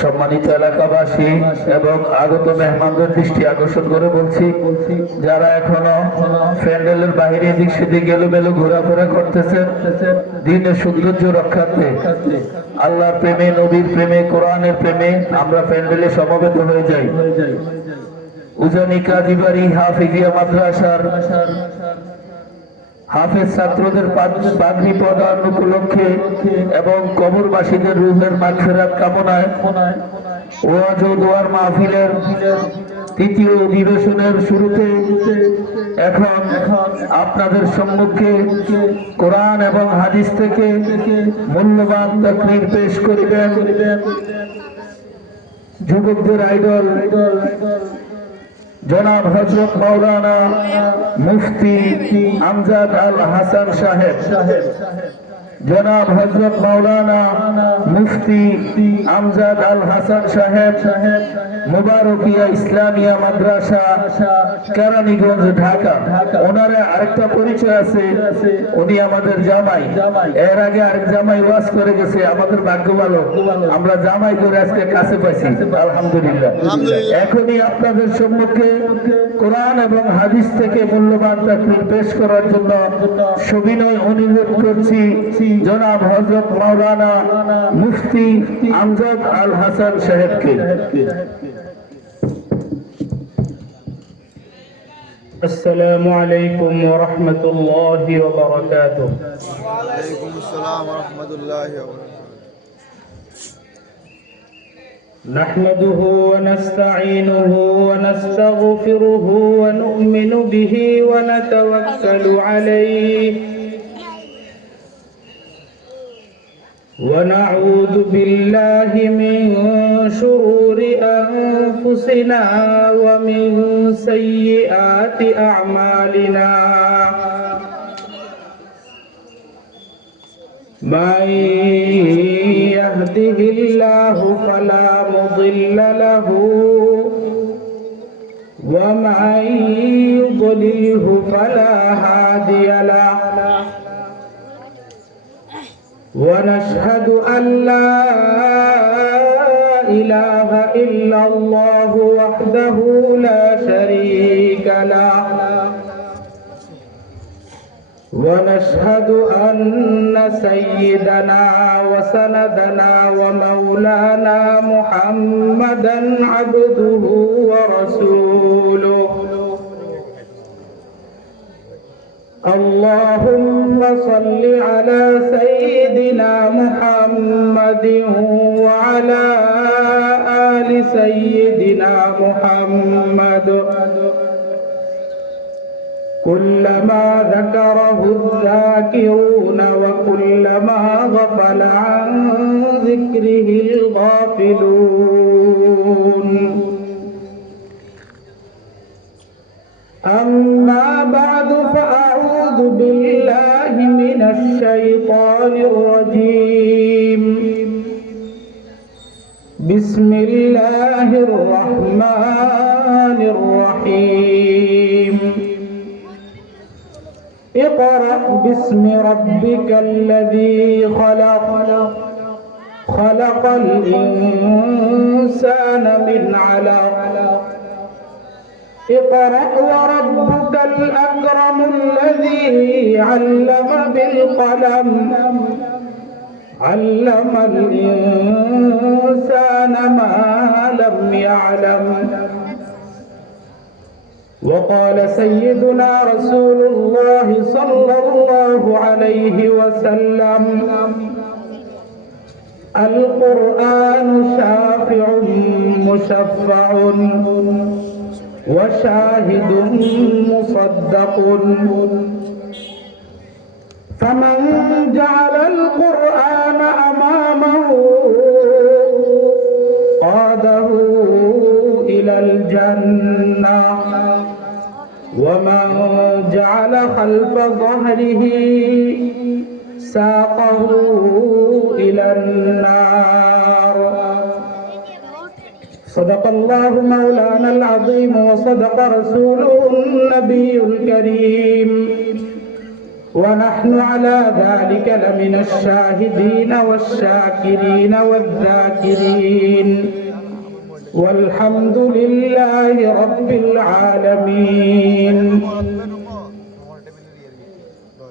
সম্মানিত এলাকাবাসী এবং আগত মেহমানদের দৃষ্টি আকর্ষণ করে বলছি, যারা এখনো প্যান্ডেলের বাইরে এদিক সেদিক এলোমেলো ঘোরাফেরা করতেছেন, দিনের সৌন্দর্য রক্ষার্থে, আল্লাহর প্রেমে, নবীর প্রেমে, কোরআনের প্রেমে আমরা প্যান্ডেলে সমবেত হয়ে যাই। উজানি কাজীবাড়ি হাফিজিয়া মাদ্রাসার হাফেজ ছাত্রদের পাগড়ি প্রদান উপলক্ষে এবং কবরবাসীদের রূহের মাগফিরাত কামনায় ওয়াজ ও দোয়ার মাহফিলের তৃতীয় অধিবেশনের শুরুতে এখন আপনাদের সম্মুখে কোরআন এবং হাদিস থেকে মূল্যবান তাকরীর পেশ করিবেন যুবকদের আইডল জনাব হযরত মাওলানা মুফতি আমজাদ আল হাসান সাহেব। জনাব হযরত মাওলানা মুফতি আমজাদ আল হাসান সাহেব, মুবারকিয়া ইসলামিয়া মাদ্রাসা, কেরানীগঞ্জ, ঢাকা। ওনার আরেকটা পরিচয় আছে, উনি আমাদের জামাই। এর আগে আরেক জামাই ওয়াজ করে গেছে, আমাদের ভাগ্য ভালো, আমরা জামাই করে আজকে কাছে পাইছি, আলহামদুলিল্লাহ। এখনই আপনাদের সম্মুখে কোরআন এবং হাদিস থেকে মূল্যবান তাকরীর পেশ করার জন্য সবিনয় অনুরোধ করছি জনাব হযরত মাওলানা মুফতি আমজাদ আল হাসান সাহেবকে। السلام عليكم ورحمة الله وبركاته. وعليكم السلام ورحمة الله وبركاته. نحمده ونستعينه ونستغفره ونؤمن به ونتوكل عليه ونعوذ بالله من شرور أنفسنا ومن سيئات أعمالنا من يهده الله فلا مضل له ومن يضلله فلا هادي له ونشهد أن لا إله إلا الله وحده لا شريك له ونشهد أن سيدنا وسندنا ومولانا محمدا عبده ورسوله اللهم صل على سيدنا محمد وعلى آل سيدنا محمد كلما ذكره الذاكرون وكلما غفل عن ذكره الغافلون أما بعد فأعوذ بالله من الشيطان الرجيم بسم الله الرحمن الرحيم اقرأ باسم ربك الذي خلق خلق الإنسان من علق اقرأ وربك الأكرم الذي علم بالقلم علم الإنسان ما لم يعلم وقال سيدنا رسول الله صلى الله عليه وسلم القرآن شافع مشفع وشاهد مصدق فمن جعل القرآن أمامه قاده إلى الجنة ومن جعل خلف ظهره ساقه إلى النار صدق الله مولانا العظيم وصدق رسوله النبي الكريم ونحن على ذلك لمن الشاهدين والشاكرين والذاكرين والحمد لله رب العالمين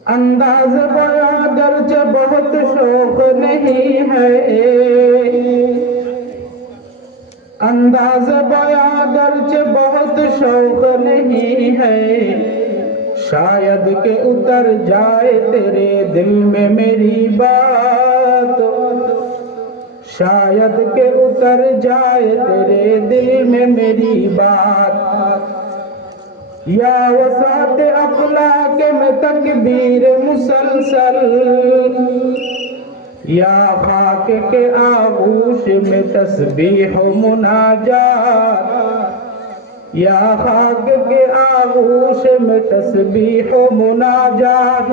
अंदाज बयां गर्ज बहुत शौक नहीं है अंदाज बयां गर्ज बहुत शौक नहीं है शायद के उतर जाए तेरे दिल में मेरी बात शायद के उतर जाए तेरे दिल में मेरी बात या वसात अफलाक में तकबीर मुसलसल या खाक के आगोश में तस्बीह मुनाजात या खाक के आगोश में तस्बीह मुनाजात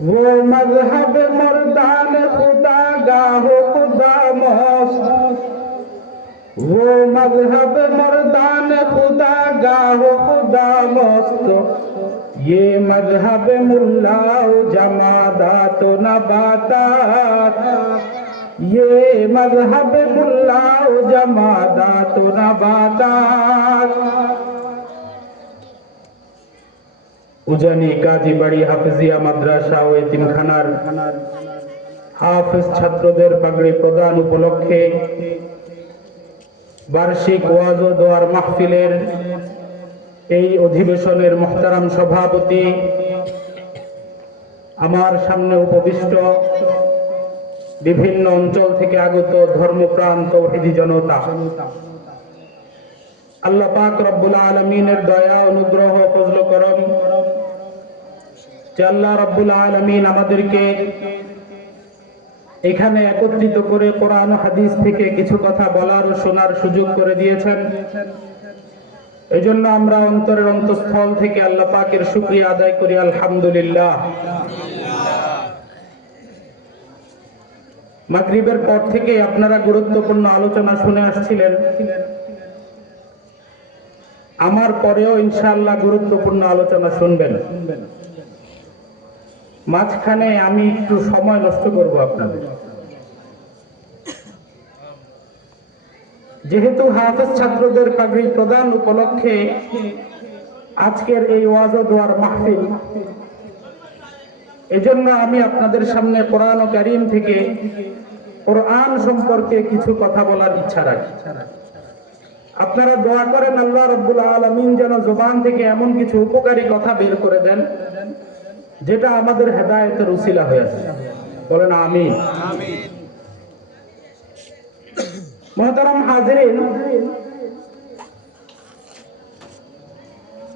वो मजहब मुर्दान खुदा गाहो खुदा मौत वो मजहब मर्दान खुदा गाहो खुदा मस्त ये मजहब मुल्लाओ जमादात नबातात ये मजहब मुल्लाओ जमादात नबातात उजानी काजी बड़ी हाफिजिया মাদ্রাসা ও এতিমখানার হাফেজ ছাত্রদের পাগড়ি প্রদান উপলক্ষে বার্ষিক ওয়াজ ও দোয়ার মাহফিলের এই অধিবেশনের মুহতারাম সভাপতি আমার সামনে উপবিষ্ট বিভিন্ন অঞ্চল থেকে আগত ধর্মপ্রাণ তৌহিদি জনতা আল্লাহ পাক রব্বুল আলামিনের দয়া অনুগ্রহ ফজল করম যে আল্লাহ রব্বুল আলামিন আমাদেরকে এখানে একত্রিত করে কোরআন ও হাদিস থেকে কিছু কথা বলার ও শোনার সুযোগ করে দিয়েছেন এজন্য আমরা অন্তরের অন্তঃস্থল থেকে আল্লাহ পাকের শুকরিয়া আদায় করি আলহামদুলিল্লাহ মাগরিবের পর থেকে আপনারা গুরুত্বপূর্ণ আলোচনা শুনে আসছিলেন আমার পরেও ইনশাআল্লাহ গুরুত্বপূর্ণ আলোচনা শুনবেন মাঝখানে আমি একটু সময় নষ্ট করব আপনাদের যেহেতু হাফেজ ছাত্রদের পাগড়ি প্রদান উপলক্ষে আজকের এই ওয়াজ ও দোয়ার মাহফিল এজন্য আমি আপনাদের সামনে কোরআন ও কারীম থেকে কোরআন সম্পর্কে কিছু কথা বলার ইচ্ছা রাখি আপনারা দোয়া করেন আল্লাহ রাব্বুল আলামিন যেন জবান থেকে এমন কিছু উপকারী কথা বের করে দেন যেটা আমাদের হেদায়েতের উসিলা হয়ে আছে বলেন আমিন মুহতারাম হাজিরিন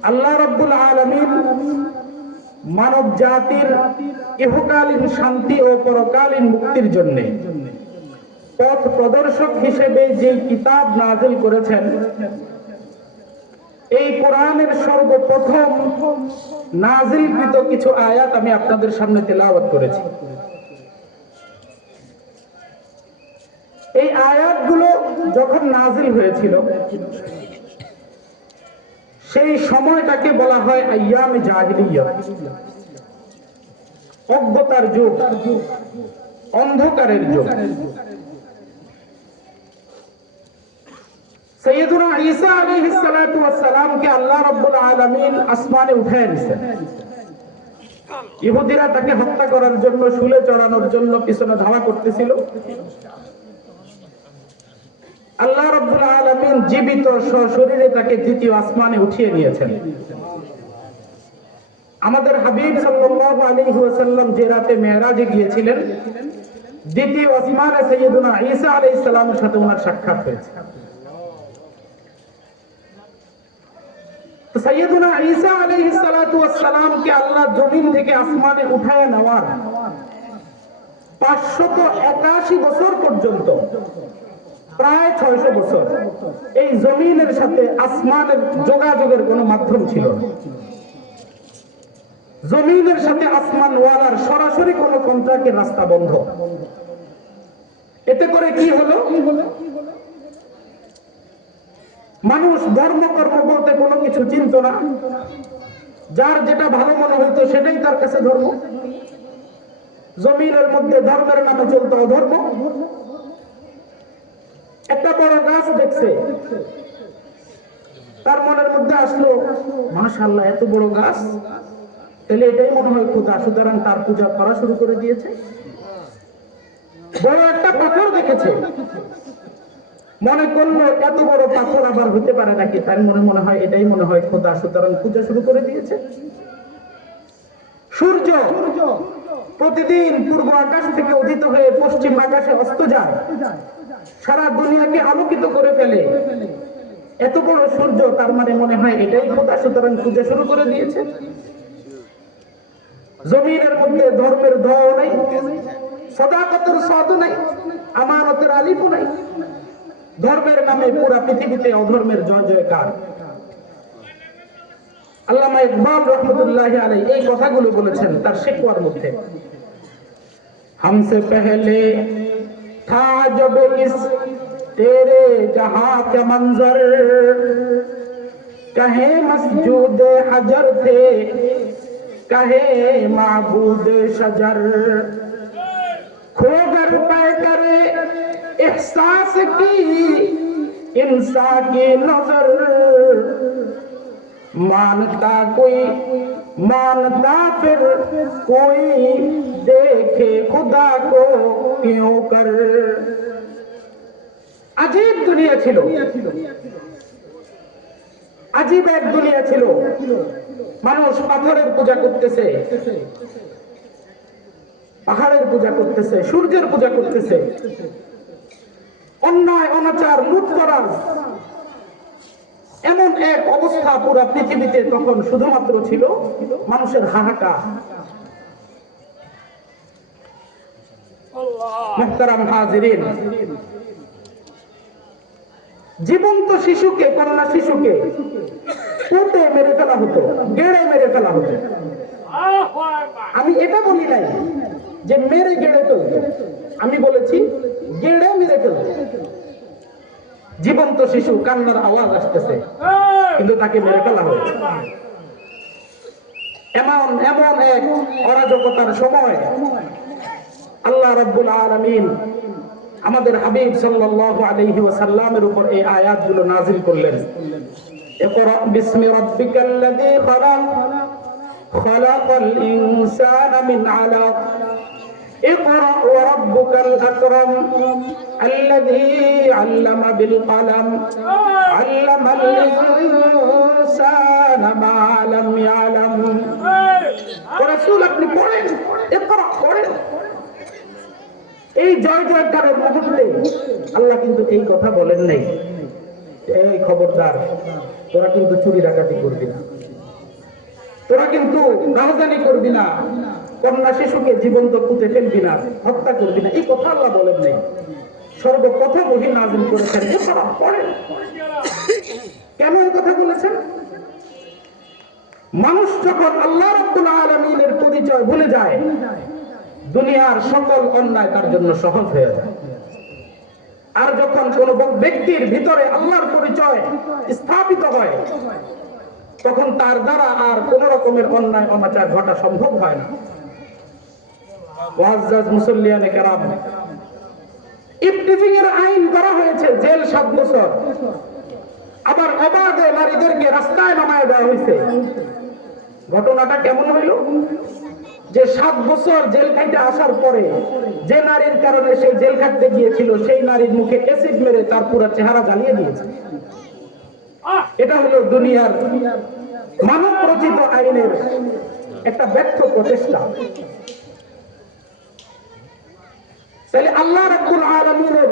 আল্লাহ রাব্বুল আলামিন মানব জাতির ইহকালীন শান্তি ও পরকালীন মুক্তির জন্য পথ প্রদর্শক হিসেবে যে কিতাব নাযিল করেছেন এই কোরআনের সর্বপ্রথম নাযিলকৃত কিছু আয়াত আমি আপনাদের সামনে তেলাওয়াত করেছি এই আয়াতগুলো যখন নাযিল হয়েছিল সেই সময়টাকে বলা হয় আইয়ামে জাহিলিয়া অজ্ঞতার যুগ অন্ধকারের যুগ সৈয়দুনা ঈসা আলাইহিস সালাতু ওয়াস সালাম কে আল্লাহ রাব্বুল আলামিন আসমানে উঠায় নিয়েছেন ইহুদিরা তাকে হত্যা করার জন্য শুলে চড়ানোর জন্য পিছনে ধাওয়া করতেছিল আল্লাহ রাব্বুল আলামিন জীবিত সশরীরে তাকে দ্বিতীয় আসমানে উঠিয়ে নিয়েছেন আমাদের হাবিব সাল্লাল্লাহু আলাইহি ওয়াসাল্লাম যে রাতে মেরাজে গিয়েছিলেন দ্বিতীয় আসমানে সৈয়দুনা ঈসা আলাইহিস সালামের সাথে ওনার সাক্ষাৎ হয়েছে তো সৈয়দুনা ঈসা আলাইহিস সালাতু ওয়াস সালাম কে আল্লাহ জমিন থেকে আসমানে উঠায় নেওয়ার 581 বছর পর্যন্ত প্রায় 600 বছর এই জমিনের সাথে আসমানের যোগাযোগের কোনো মাধ্যম ছিল না জমিনের সাথে আসমান ওয়ালার সরাসরি কোনো কন্ট্রাক্টের রাস্তা বন্ধ এতে করে কি হলো মানুষ ধর্মকর্ম বলতে কোনো কিছু চিনত না যার যেটা ভালো মনে হইতো সেটাই তার কাছে ধর্ম। জমিনের মধ্যে ধর্মের নামে চলতো অধর্ম। একটা বড় গাছ দেখছে, তার মনের মধ্যে আসলো মাশাআল্লাহ এত বড় গাছ, তাহলে এটাই মনে হয় খোদা, সুতরাং তার পূজা করা শুরু করে দিয়েছে। বড় একটা পাথর দেখেছে, মনে করলো এত বড় পাথর আবার হতে পারে নাকি, তার মনে হয় এটাই মনে হয় খোদা, সুতরাং পূজা শুরু করে দিয়েছে। সূর্য প্রতিদিন পূর্ব আকাশ থেকে উদিত হয়ে পশ্চিম আকাশে অস্ত যায়, সারা দুনিয়াকে আলোকিত করে ফেলে। এত বড় সূর্য, তার মানে মনে হয় এটাই খোদা, সুতরাং পূজা শুরু করে দিয়েছে। জমিনের মধ্যে ধর্মের ধোঁয়াও নাই, সদাকতের স্বাদও নাই, আমানতের আলিফও নাই। ধর্মের নামে পুরা পৃথিবীতে অধর্মের জয় জয়কার। আল্লামা ইকবাল রহমতুল্লাহি আলাইহি এই কথাগুলো বলেছেন তার শিকওয়ার মধ্যে। हमसे पहले था जब इस तेरे जहां का मंजर, कहे मस्जूद हजर थे, कहे माबूद शजर, खोगर पै करे एहसास की इंसान की नजर, मानता कोई मानता फिर कोई देखे खुदा को क्यों कर। अजीब दुनिया ছিল, अजीब এক দুনিয়া ছিল। মানুষ পাথরের পূজা করতেছে, পাহাড়ের পূজা করতেছে, সূর্যের পূজা করতেছে, অন্যায় অনাচার লুটতরাজ, এমন এক অবস্থা পুরা পৃথিবীতে তখন শুধুমাত্র ছিল মানুষের হাহাকার। মুহতারাম হাজিরিন, জীবন্ত শিশুকে, কন্যা শিশুকে পুঁতে মেরে ফেলা হতো, গেড়ে মেরে ফেলা হতো। আমি এটা বলি নাই যে মেরে গেড়ে ফেলতো, আমি বলেছি গেড়ে মেরে ফেলতো। জীবন্ত শিশু, কান্নার আওয়াজ আসতেছে, কিন্তু তাকে মেরে ফেলা হয়েছে। এমন এমন এক অরাজকতার সময় আল্লাহ রাব্বুল আলামিন আমাদের হাবিব সাল্লাল্লাহু আলাইহি ওয়াসাল্লামের উপর এই আয়াতগুলো নাযিল করলেন। ইকরা বিসমি রাব্বিকাল্লাযী খালাক, খালাকাল ইনসানা মিন আলাক, ইকরা ওয়া রাব্বুকাল আকরাম, الذي علم بالقلم علم الإنسان ما لم يعلم। রাসূল আপনি পড়েন, ইকরা পড়েন। এই জয় জয়কারের মুহূর্তে আল্লাহ কিন্তু এই কথা বলেন নাই, এই খবরদার তোরা কিন্তু চুরি ডাকাতি করবি না, তোরা কিন্তু রাজধানী করবি না, কন্যা শিশুকে জীবন্ত পুঁতে ফেলবি না, হত্যা করবি না, এই কথা আল্লাহ বলেন নাই। সর্বপ্রথম ওহী নাযিল করেছেন ইকরা পড়েন। কেন এই কথা বলেছেন? মানুষ যখন আল্লাহ রাব্বুল আলামিনের পরিচয় ভুলে যায়, দুনিয়ার সকল অন্যায় তার জন্য সহজ হয়ে যায়। আর যখন কোন ব্যক্তির ভিতরে আল্লাহর পরিচয় স্থাপিত হয়, তখন তার দ্বারা আর কোন রকমের অন্যায় অনাচার ঘটা সম্ভব হয় না। মুআজ্জাজ মুসল্লিয়ানে কেরাম, ইফতিজিং এর আইন করা হয়েছে, জেল 7 বছর। আবার অবাধে নারীদেরকে রাস্তায় নামায় দেওয়া হয়েছে। ঘটনাটা কেমন হইল? যে 7 বছর জেল খাইতে আসার পরে যে নারীর কারণে সে জেল খাটতে গিয়েছিল, সেই নারীর মুখে অ্যাসিড মেরে তার পুরো চেহারা জ্বালিয়ে দিয়েছে। এটা হলো দুনিয়ার মানব রচিত আইনের একটা ব্যর্থ প্রচেষ্টা। তাহলে আল্লাহ রাব্বুল আলামিনের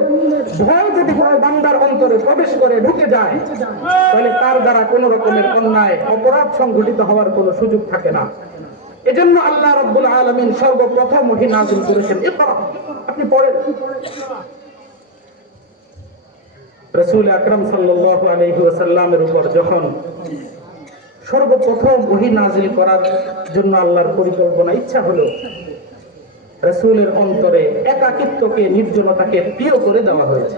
ভয় যদি কোনো বান্দার অন্তরে প্রবেশ করে, ঢুকে যায়, তাহলে তার দ্বারা কোনো রকমের অন্যায় অপরাধ সংঘটিত হওয়ার কোনো সুযোগ থাকে না। এজন্য আল্লাহ রাব্বুল আলামিন সর্বপ্রথম ওহী নাযিল করেছেন ইকরা, আপনি পড়েন। রাসূল আকরাম সাল্লাল্লাহু আলাইহি ওয়াসাল্লামের উপর যখন সর্বপ্রথম ওহী নাযিল করার জন্য আল্লাহর পরিকল্পনা, ইচ্ছা হলো রাসূলের অন্তরে একাকিত্বকে, নির্জনতাকে প্রিয় করে দেওয়া হয়েছে।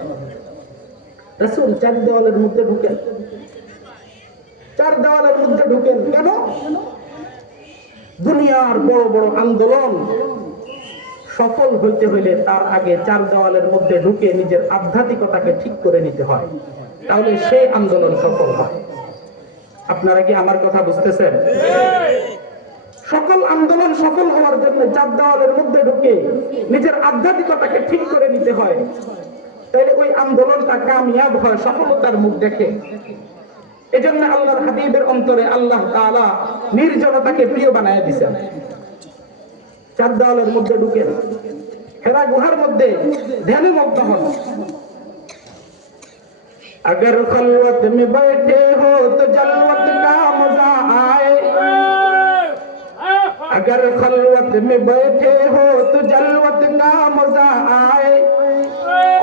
রাসূল 4 দেওয়ালের মধ্যে ঢুকেন, 4 দেওয়ালের মধ্যে ঢুকেন। কেন? দুনিয়ার বড় বড় আন্দোলন সফল হইতে হইলে তার আগে চার দেওয়ালের মধ্যে ঢুকে নিজের আধ্যাত্মিকতাকে ঠিক করে নিতে হয়, তাহলে সেই আন্দোলন সফল হয়। আপনারা কি আমার কথা বুঝতেছেন? সকল আন্দোলন সফল হওয়ার জন্য চার দেওয়ালের মধ্যে ঢুকে নিজের আধ্যাত্মিকতাকে ঠিক করে নিতে হয়, তাহলে ওই আন্দোলনটা কামিয়াব হয় সফলতার মুখ দেখে। এজন্য আল্লাহর হাবিবের অন্তরে আল্লাহ তাআলা নির্জনতাকে প্রিয় বানায় দিয়েছেন। চার দেওয়ালের মধ্যে ঢুকে হেরা গুহার মধ্যে ধ্যানে মগ্ন হন। अगर खलवत में बैठे हो तो जलवत का मजा आए, अगर खलवत में बैठे हो तो जलवत का मजा आए,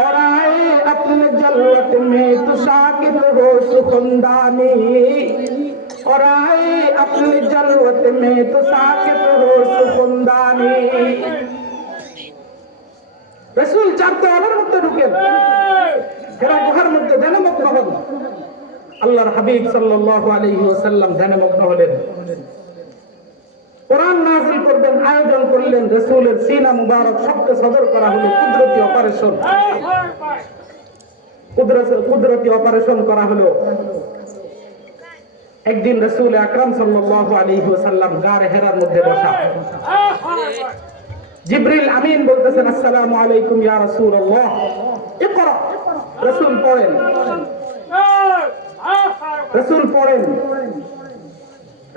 और आए अपने जलवत में तो साकित हो सुखंदानी, और आए अपने जलवत में तो साकित हो सुखंदानी। रसूल चार देওয়ালের মধ্যে ঢুকেন, হেরা গুহার মধ্যে ধ্যানে মগ্ন হন। আল্লাহর হাবিব সাল্লাল্লাহু আলাইহি ওয়াসাল্লাম ধ্যানে মগ্ন হলেন, কোরআন নাযিল করবেন আয়োজন করলেন। রাসূলের সিনা মুবারক শক্ত সদর করা হলো, কুদরতি অপারেশন, কুদরতি অপারেশন করা হলো। একদিন রাসূল আকরাম সাল্লাল্লাহু আলাইহি ওয়াসাল্লাম গারে হেরার মধ্যে বসা, জিবরিল আমিন বলতেছেন আসসালামু আলাইকুম ইয়া রাসূলুল্লাহ, ইকরা। রাসূল পড়েন, রাসূল পড়েন।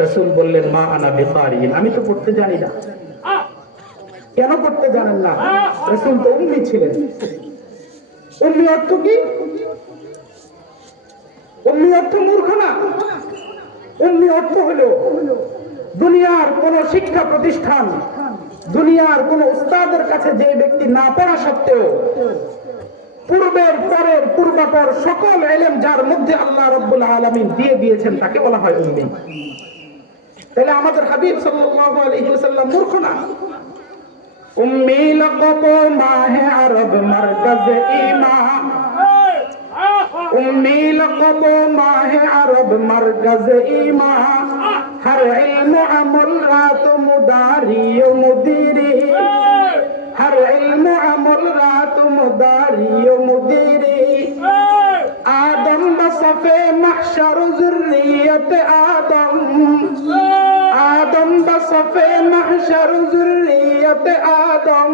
রাসূল বললেন মা আনা বিকারিন, আমি তো পড়তে জানি না। কেন পড়তে জানেন না? রাসূল তো উম্মি ছিলেন। উম্মি অর্থ কি? উম্মি অর্থ মূর্খ না। উম্মি অর্থ হলো দুনিয়ার কোন শিক্ষা প্রতিষ্ঠান, দুনিয়ার কোন উস্তাদের কাছে যে ব্যক্তি না পড়া সত্ত্বেও পূর্বের পরের পূর্বাপর সকল ইলম যার মধ্যে আল্লাহ রাব্বুল আলামিন দিয়ে দিয়েছেন তাকে বলা হয় উম্মি। তাহলে আমাদের হাবিব সাল্লাল্লাহু আলাইহি ওয়াসাল্লাম মূর্খ না। উম্মি লাকাব মাহে আরব মারকাজ ইমা, উম্মি লাকাব মাহে আরব মারকাজ ইমা, हर इल्म अमल रात मुदारी मुदीरी, हर इल्म अमल रात मुदारी मुदीरी, आदम बसफे महशर ज़ुर्रियत आदम, आदम बसफे महशर ज़ुर्रियत आदम,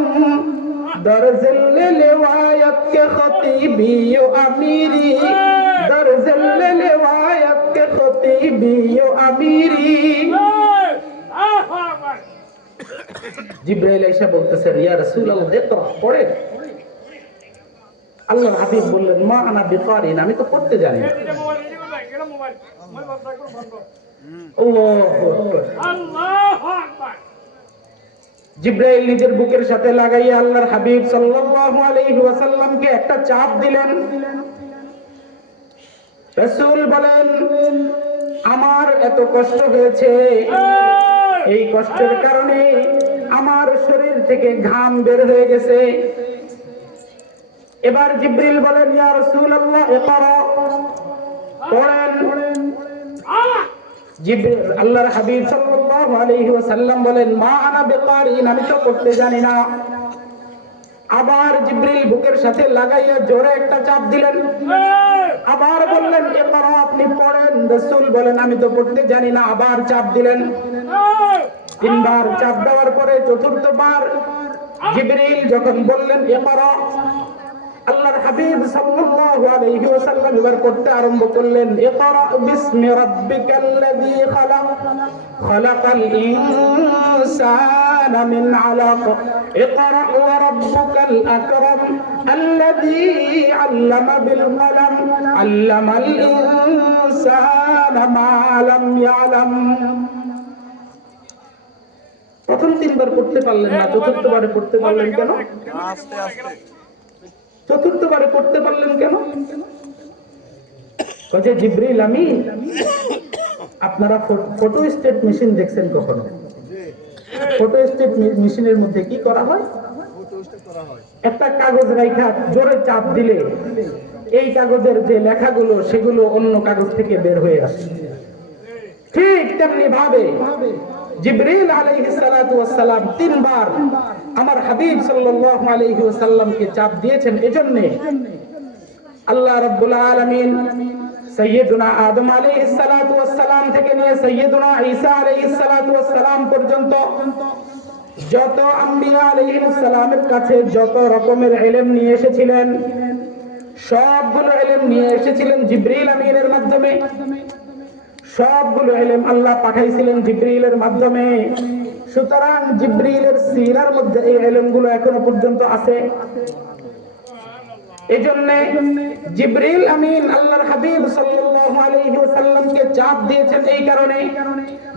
दर ज़िल्ल लिवायत के खतीबी ओ अमीरी, दर ज़िल्ल लिवायत के खतीबी ओ अमीरी। জিবরাইল এসে বলতেছেন ইয়া রাসূলুল্লাহ ইকরা, পড়েন। আল্লাহর হাবিব বললেন মা আনা বিকারিন, আমি তো পড়তে জানি না। আল্লাহু আকবার, আল্লাহু আকবার। জিবরাইল নিজের বুকের সাথে লাগাইয়া আল্লাহর হাবিব সাল্লাল্লাহু আলাইহি ওয়াসাল্লামকে একটা চাপ দিলেন। রাসূল বলেন আমার এত কষ্ট হয়েছে, এই কষ্টের কারণে আমার শরীর থেকে ঘাম বের হয়ে গেছে। এবার জিবরিল বলেন ইয়া রাসূলুল্লাহ ইকরা, পড়েন। জিবরিল আল্লাহর হাবিব সাল্লাল্লাহু আলাইহি ওয়াসাল্লাম বলেন মা আনা বিকারিন, আমি তো পড়তে জানি না। আবার জিবরিল বুকের সাথে লাগাইয়া জোরে একটা চাপ দিলেন, আবার বললেন ইকরা, আপনি পড়েন। রাসূল বলেন আমি তো পড়তে জানি না, আবার চাপ দিলেন। তিনবার চাপ দেওয়ার পরে চতুর্থবার জিবরিল যখন বললেন ইকরা, আল্লাহর হাবিব সাল্লাল্লাহু আলাইহি ওয়াসাল্লাম এবার পড়তে আরম্ভ করলেন ইকরা বিসমি রাব্বিকাল্লাযী খালাক, খালাকাল ইনসানা মিন আলাক, ইকরা ওয়া রাব্বুকাল আকরাম আল্লাযী আল্লামা বিল কলম, আল্লামাল ইনসানা মা লাম ইয়ালাম। প্রথম তিনবার পড়তে পারলেন না, চতুর্থবারে পড়তে পারলেন কেন? আস্তে আস্তে চতুর্থবারে পড়তে পারলেন কেন? কাজে জিবরিল আমিন, আপনারা ফটো স্টেট মেশিন দেখছেন কখনো? ফটো স্টেট মেশিনের মধ্যে কি করা হয়? একটা কাগজ রাইখা জোরে চাপ দিলে এই কাগজের যে লেখাগুলো সেগুলো অন্য কাগজ থেকে বের হয়ে আসে। ঠিক তেমনি ভাবে জিবরিল আলাইহিস সালাতু ওয়াস সালাম তিনবার আমার হাবিব সাল্লাল্লাহু আলাইহি ওয়াসাল্লামকে চাপ দিয়েছেন। এজন্য আল্লাহ রাব্বুল আলামিন সাইয়্যিদুনা আদম আলাইহিস সালাতু ওয়াস সালাম থেকে নিয়ে সাইয়্যিদুনা ঈসা আলাইহিস সালাতু ওয়াস সালাম পর্যন্ত যত আম্বিয়া আলাইহিস সালামের কাছে যত রকমের ইলম নিয়ে এসেছিলেন, সবগুলো ইলম নিয়ে এসেছিলেন জিবরিল আমিনের মাধ্যমে। সবগুলো ইলম আল্লাহ পাঠাইছিলেন জিবরিলের মাধ্যমে। সুতরাং জিবরিলের সিরার মধ্যে এই ইলমগুলো এখনো পর্যন্ত আছে। এজন্য জিবরিল আমিন আল্লাহর হাবিব সাল্লাল্লাহু আলাইহি ওয়াসাল্লামকে চাপ দিয়েছেন। এই কারণে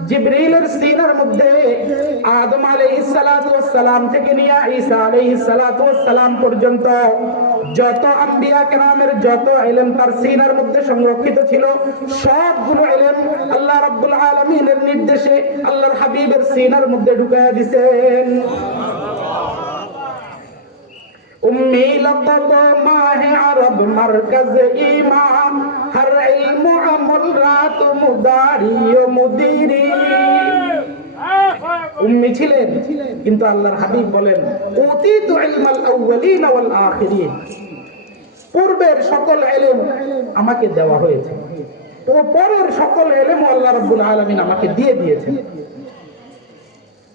জিবরিলের সিনার মধ্যে আদম আলাইহিস সালাতু ওয়াস সালাম থেকে নিয়ে ঈসা আলাইহিস সালাতু ওয়াস সালাম পর্যন্ত যত আম্বিয়া কেরামের যত ইলম তার সিনার মধ্যে সংরক্ষিত ছিল, সবগুলো ইলম আল্লাহ রাব্বুল আলামিনের নির্দেশে আল্লাহর হাবিবের সিনার মধ্যে ঢুকায়া দিয়েছেন। উম্মি লকব মাহে আরব মারকাজ ইমাম হর ইলম আমল রাত মুদারি ও মুদিরি। উম্মি ছিলেন, কিন্তু আল্লাহর হাবিব বলেন উতিতু ইলমাল আউয়ালিন ওয়াল আখিরিন, পূর্বের সকল ইলম আমাকে দেওয়া হয়েছে, ও পরের সকল ইলম আল্লাহ রাব্বুল আলামিন আমাকে দিয়ে দিয়েছেন।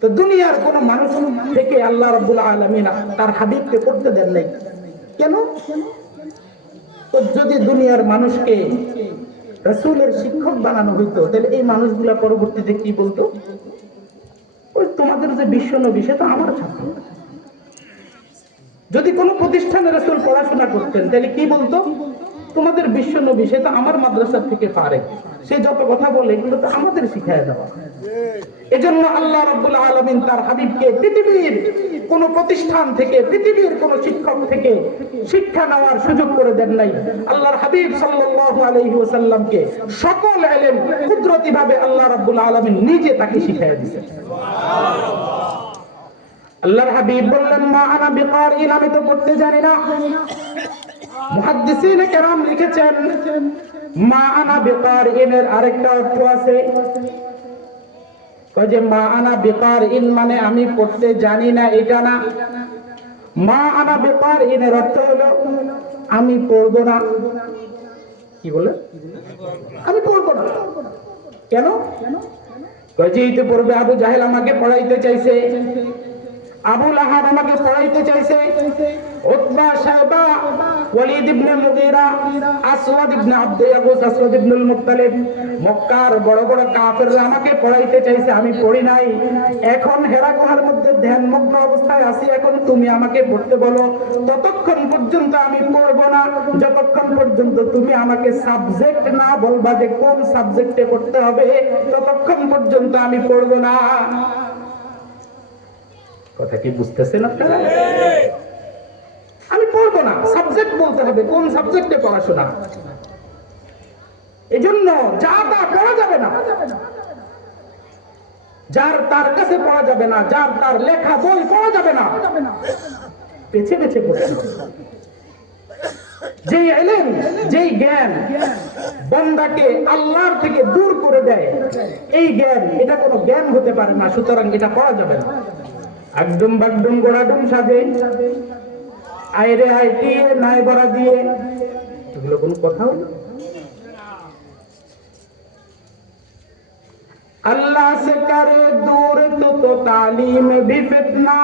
তো দুনিয়ার কোন মানুষ থেকে আল্লাহ রাব্বুল আলামিন তার হাবিবকে পড়তে দেন নাই কেন? তো যদি দুনিয়ার মানুষকে রাসূলের শিক্ষক বানানো হইতো, তাহলে এই মানুষগুলা পরবর্তীতে কি বলতো? ওই তোমাদের যে বিশ্ব নবী সে তো আমার ছাত্র। যদি কোনো প্রতিষ্ঠানে রাসূল পড়াশোনা করতেন, তাহলে কি বলতো? তোমাদের বিশ্ব নবী সে তো আমার মাদ্রাসা থেকে পারে, সে যত কথা বলে এগুলো তো আমাদের শিখায় দেওয়া। এজন্য আল্লাহ রাব্বুল আলামিন তার হাবিবকে পৃথিবীর কোন প্রতিষ্ঠান থেকে, পৃথিবীর কোন শিক্ষক থেকে শিক্ষা নেওয়ার সুযোগ করে দেন নাই। আল্লাহর হাবিব সাল্লাল্লাহু আলাইহি ওয়াসাল্লামকে সকল ইলম কুদরতিভাবে আল্লাহ রাব্বুল আলামিন নিজে তাকে শিখায় দিয়েছেন। আল্লাহর হাবিব বললেন মা আনা বিকারিন, আমি তো পড়তে জানি না। মুহাদ্দিসিনে কেরাম লিখেছেন মা আনা বিকারিনের আরেকটা অর্থ আছে, যে মা আনা বিকারিন মানে আমি পড়তে জানি না, এটা না। মা আনা বিকারিনের অর্থ হলো আমি পড়বো না। কি বলে? আমি পড়বো না। কেন? যেইতে পড়বে আবু জাহেল আমাকে পড়াইতে চাইছে, আবু লাহাব আমাকে পড়াইতে চাইছে, উতবা, শায়বা, ওয়ালিদ ইবনে মুগীরা, আসওয়াদ ইবনে আব্দ ইয়াগুস, আসওয়াদ ইবনুল মুত্তালিব, মক্কার বড় বড় কাফেররা আমাকে পড়াইতে চাইছে, আমি পড়ি নাই। এখন হেরা গুহার মধ্যে ধ্যানমগ্ন অবস্থায় আছি, এখন তুমি আমাকে পড়তে বলো, ততক্ষণ পর্যন্ত আমি পড়বো না যতক্ষণ পর্যন্ত তুমি আমাকে সাবজেক্ট না বলবা যে কোন সাবজেক্টে পড়তে হবে, ততক্ষণ পর্যন্ত আমি পড়বো না। কথা কি বুঝতেছেন আপনারা? আমি পড়বো না, সাবজেক্ট বলতে হবে, কোন সাবজেক্টে পড়াশোনা। এজন্য যা তা পড়া যাবে না, যার তার কাছে পড়া যাবে না, যার তার লেখা বই পড়া যাবে না, বেছে বেছে পড়তে হবে। যে ইলম, যে জ্ঞান বান্দাকে আল্লাহর থেকে দূর করে দেয়, এই জ্ঞান, এটা কোনো জ্ঞান হতে পারে না। সুতরাং এটা পড়া যাবে না। একদম বাগডুম গোড়াডুম সাজে, আইরে আইটিয়ে নাই বড়া দিয়ে, এগুলো কোন কথা হলো? अल्लाह से करे दूर तो तालीम भी फितना,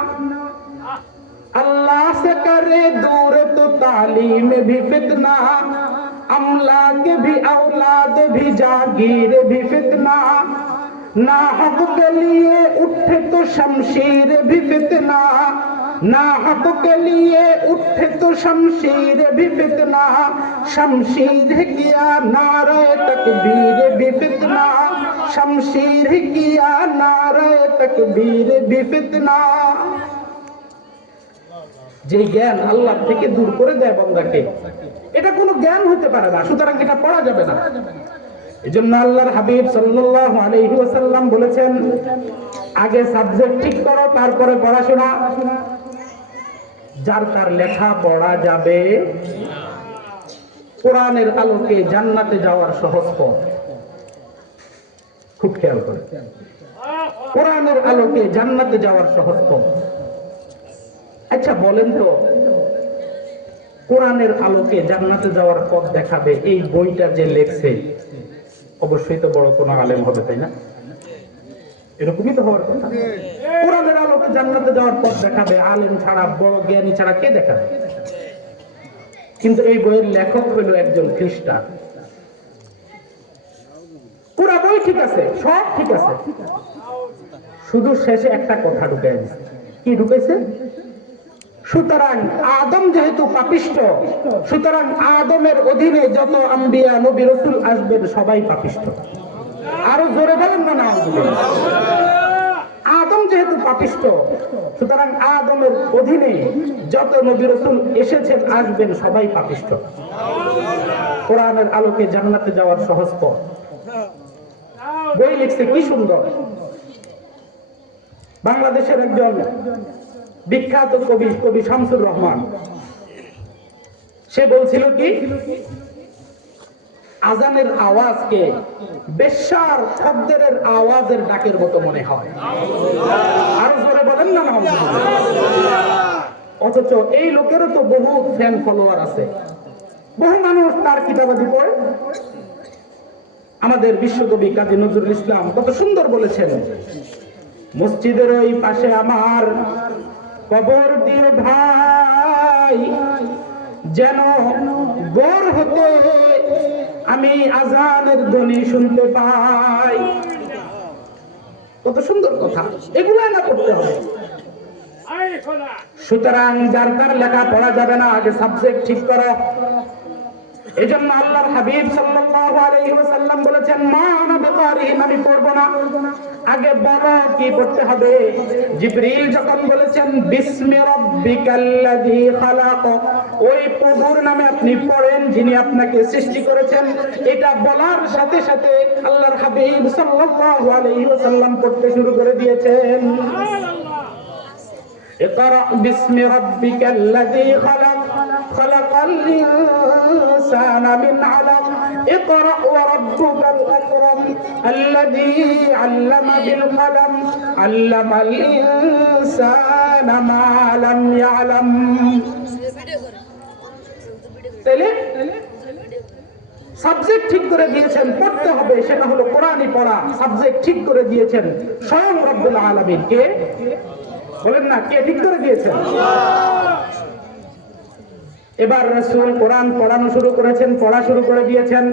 अल्लाह से करे दूर तो तालीम भी फितना, अमलाक भी औलाद भी जागीर भी फितना, ना हक के लिए उठे तो शमशीर भी फितना, ना हक के लिए उठे तो शमशीर भी फितना, शमशीर किया नारे तकबीर भी फितना, शमशीर किया नारे तकबीर भी फितना। যে জ্ঞান আল্লাহ থেকে দূর করে দেয় বান্দাকে, এটা কোনো জ্ঞান হতে পারে না। সুতরাং এটা পড়া যাবে না। এজন্য আল্লাহর হাবিব সাল্লাল্লাহু আলাইহি ওয়াসাল্লাম বলেছেন আগে সাবজেক্ট ঠিক করো, তারপরে পড়াশোনা। যার তার লেখা পড়া যাবে, কোরআনের আলোকে জান্নাতে যাওয়ার সহজ পথ। খুব খেয়াল করে। কোরআনের আলোকে জান্নাতে যাওয়ার সহজ পথ। আচ্ছা বলেন তো, কোরআনের আলোকে জান্নাতে যাওয়ার পথ দেখাবে এই বইটা যে লেখছে, অবশ্যই তো বড় কোনো আলেম হবে, তাই না? এরকমই তো হওয়ার কথা। কোরআনের আলোকে জান্নাতে যাওয়ার পথ দেখাবে আলেম ছাড়া, বড় জ্ঞানী ছাড়া কে দেখাবে? কিন্তু এই বইয়ের লেখক হইল একজন খ্রিস্টান। পুরা বই ঠিক আছে, সব ঠিক আছে, শুধু শেষে একটা কথা ঢুকাই দিচ্ছে। কি ঢুকেছে? সুতরাং আদম যেহেতু পাপিষ্ঠ, সুতরাং আদমের অধীনে যত আম্বিয়া নবী রাসূল আসবেন সবাই পাপিষ্ঠ। আরো জোরে বলেন না না। আদম যেহেতু পাপিষ্ঠ, সুতরাং আদমের অধীনে যত নবী রাসূল এসেছেন আসবেন সবাই পাপিষ্ঠ। কোরআনের আলোকে জান্নাতে যাওয়ার সহজ পথ। বই লিখছে কি সুন্দর। বাংলাদেশের একজন বিখ্যাত কবি শামসুর রহমান, সে বলছিল কি, আজানের আওয়াজকে বেশ্যার খদ্দেরের আওয়াজের ডাকের মতো মনে হয়। আরো জোরে বলেন না না। অথচ এই লোকেরও তো বহু ফ্যান ফলোয়ার আছে, বহু মানুষ তার কিতাবাদি পড়ে। আমাদের বিশ্বকবি কাজী নজরুল ইসলাম কত সুন্দর বলেছেন, মসজিদের ওই পাশে আমার কবর দিও ভাই, যেন ভোর হতে আমি আজানের ধ্বনি শুনতে পাই। কত সুন্দর কথা, এগুলা না করতে হবে। সুতরাং যার তার লেখা পড়া যাবে না, আগে সাবজেক্ট ঠিক করো। এজন্য আল্লাহর হাবিব সাল্লাল্লাহু আলাইহি ওয়াসাল্লাম বলেছেন, মা আনা বিকারিন, আমি পড়ব না, আগে বলো কি পড়তে হবে। জিবরিল যখন বলেছেন বিসমি রাব্বিকাল্লাযী খালাক, ওই প্রভুর নামে আপনি পড়েন যিনি আপনাকে সৃষ্টি করেছেন, এটা বলার সাথে সাথে আল্লাহর হাবিব সাল্লাল্লাহু আলাইহি ওয়াসাল্লাম পড়তে শুরু করে দিয়েছেন, ইকরা বিসমি রাব্বিকাল্লাযী খালাক খালাকাল ইনসানা মিন আলাক ইকরা ওয়া রাব্বুকাল আকরাম আল্লাযী আল্লামা বিল কলম আল্লামাল ইনসানা মা লাম ইয়ালাম। তাহলে সাবজেক্ট ঠিক করে দিয়েছেন, পড়তে হবে, সেটা হলো কোরআনই পড়া। সাবজেক্ট ঠিক করে দিয়েছেন স্বয়ং রব্বুল আলামিন। কে বলেন না, কে ঠিক করে দিয়েছেন? এবার রাসূল কোরআন পড়ানো শুরু করেছেন, পড়া শুরু করে দিয়েছেন।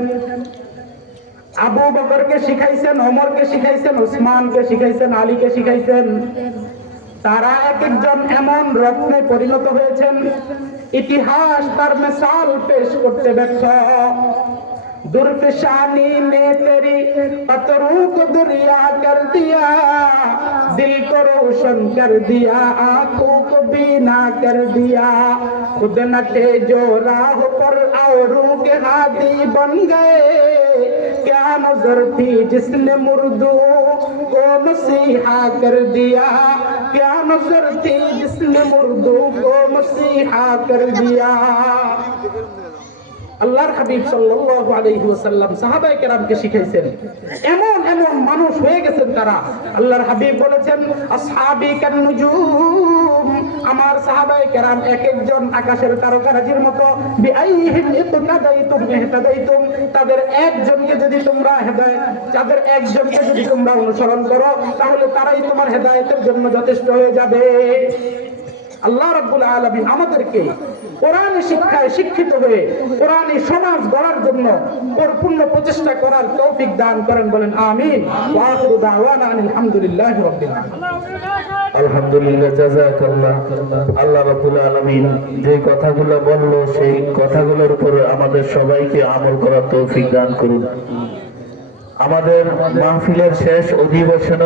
আবু বকরকে শিখাইছেন, ওমরকে শিখাইছেন, উসমানকে শিখাইছেন, আলীকে শিখাইছেন। তারা এক একজন এমন রত্নে পরিণত হয়েছেন, ইতিহাস তার মিসাল পেশ করতে ব্যর্থ। दुर्फिशानी ने तेरी कतरों को दुरिया कर दिया, दिल को रोशन कर दिया, आंखों को बीना कर दिया। खुद न थे जो राह पर औरों के हादी बन गए, क्या नजर थी जिसने मुर्दों को मसीहा कर दिया, क्या नजर थी जिसने मुर्दों को मसीहा कर दिया। আল্লাহর হাবিব সাল্লাল্লাহু আলাইহি ওয়াসাল্লাম সাহাবায়ে কেরামকে শিখাইছেন, এমন এমন মানুষ হয়ে গেছেন তারা। আল্লাহর হাবিব বলেছেন, আসহাবি কান নুজুম, আমার সাহাবায়ে কেরাম এক একজন আকাশের তারকারাজির মতো। বিআইহিম ইকতাদাইতুম ইহতাদাইতুম, তাদের একজনকে যদি তোমরা অনুসরণ করো তাহলে তারাই তোমার হেদায়েতের জন্য যথেষ্ট হয়ে যাবে। আল্লাহ রাব্বুল আলামিন আমাদেরকে কোরআনের শিক্ষায় শিক্ষিত হয়ে কোরআনী সমাজ গড়ার জন্য পরিপূর্ণ প্রচেষ্টা করার তৌফিক দান করেন, বলেন আমিন। ওয়া আখিরু দাওয়ানা আলহামদুলিল্লাহি রাব্বিল আলামিন। আলহামদুলিল্লাহ, জাযাকাল্লাহ। আল্লাহ রাব্বুল আলামিন যে কথাগুলো বললো সেই কথাগুলোর উপর আমাদের সবাইকে আমল করার তৌফিক দান করুন। আমাদের মাহফিলের শেষ অধিবেশন